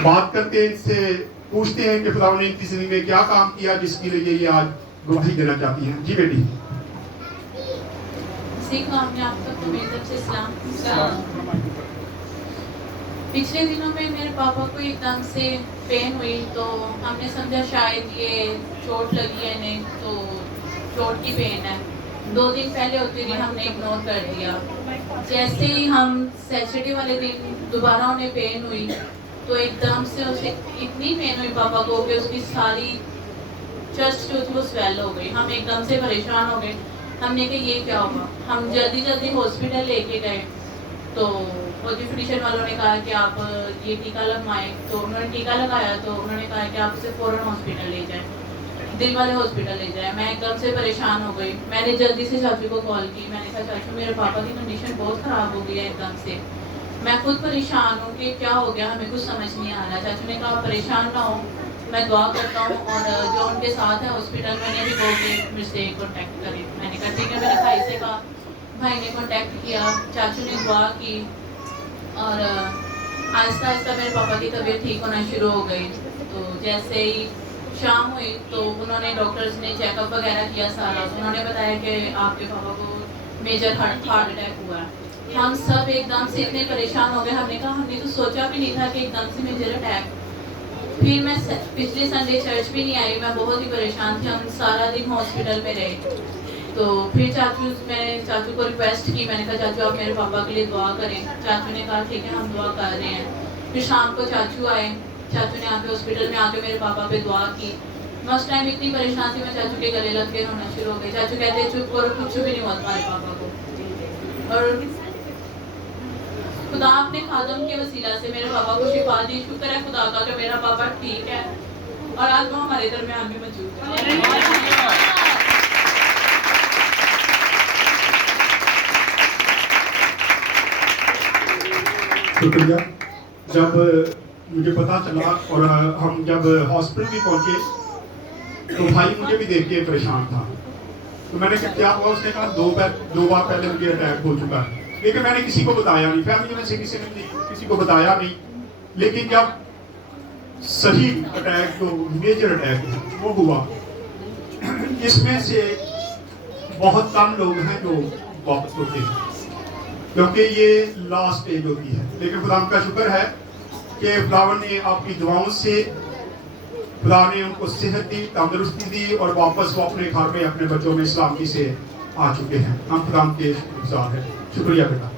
बात करते हैं इनसे, पूछते हैं कि खुदा ने इनकी जिंदगी में क्या काम किया जिसके लिए ये आज गवाही देना चाहती हैं। जी बेटी। पिछले दिनों में मेरे पापा को एकदम से पेन हुई तो हमने समझा शायद ये चोट लगी है, नहीं तो चोट की पेन है। 2 दिन पहले होते हुए हमने इग्नोर कर दिया। जैसे ही हम सैटरडे वाले दिन दोबारा उन्हें पेन हुई तो एकदम से उसे इतनी पेन हुई पापा को कि उसकी सारी चेस्ट जो थी वो स्वेल हो गई। हम एकदम से परेशान हो गए। हमने कहा ये क्या होगा। हम जल्दी जल्दी हॉस्पिटल लेके गए तो फिजिशियन वालों ने कहा कि आप ये टीका लगवाएं। तो उन्होंने टीका लगाया तो उन्होंने कहा कि आप उसे फ़ौरन हॉस्पिटल ले जाएं, दिल वाले हॉस्पिटल ले जाएं। मैं एकदम से परेशान हो गई। मैंने जल्दी से चाचू को कॉल की। मैंने कहा चाचू मेरे पापा की कंडीशन बहुत ख़राब हो गई है एकदम से, मैं खुद परेशान हूँ कि क्या हो गया, हमें कुछ समझ नहीं आ रहा। चाचू ने कहा परेशान ना हो, मैं दुआ करता हूँ और जो उनके साथ है हॉस्पिटल मैंने भी बोल के मुझसे कॉन्टैक्ट करें। मैंने कहा ठीक है। मेरे भाई से कहा, भाई ने कॉन्टैक्ट किया, चाचू ने दुआ की और आहिस्ता आहिस्ता मेरे पापा की तबीयत ठीक होना शुरू हो गई। तो जैसे ही शाम हुई तो उन्होंने डॉक्टर्स ने चेकअप वगैरह किया सारा। उन्होंने बताया कि आपके पापा को मेजर हार्ट अटैक हुआ है। हम सब एकदम से इतने परेशान हो गए। हमने कहा हमने तो सोचा भी नहीं था कि एकदम से मेजर अटैक। फिर मैं पिछले संडे चर्च भी नहीं आई, मैं बहुत ही परेशान थी। हम सारा दिन हॉस्पिटल में रहे। तो फिर मैंने चाचू को रिक्वेस्ट की। मैंने कहा चाचू आप मेरे पापा के लिए दुआ करें। चाचू ने कहा ठीक है हम दुआ कर रहे हैं। फिर शाम को चाचू आए। चाचू ने आके हॉस्पिटल में आके मेरे पापा पे दुआ की। मैं उस टाइम इतनी परेशान थी, मैं चाचू के गले लग के रोना शुरू हो गई। चाचू कहते हैं चुप करो, कुछ भी नहीं हुआ तुम्हारे पापा को। और खुदा अपने खादम के वसीला से मेरे पापा को शिफा दी। शुक्र है खुदा का कि मेरा पापा ठीक है और आज वो हमारे दरमियान भी मौजूद है। शुक्रिया। जब मुझे पता चला और हम जब हॉस्पिटल भी पहुंचे तो भाई मुझे भी देख के परेशान था। तो मैंने कहा क्या हुआ। उसने कहा 2 बार पहले मुझे अटैक हो चुका है, लेकिन मैंने किसी को बताया नहीं। फैमिली में से किसी ने किसी को बताया नहीं। लेकिन जब सही अटैक जो मेजर अटैक वो हुआ, इसमें से बहुत कम लोग हैं जो वापस होते हैं क्योंकि ये लास्ट स्टेज होती है। लेकिन खुदा का शुक्र है कि खुदा ने आपकी दुआओं से खुदा ने उनको सेहत दी, तंदुरुस्ती दी और वापस वो अपने घर में अपने बच्चों में सलामती से आ चुके हैं। हम खुदा के शुक्रगुजार हैं। शुक्रिया बेटा।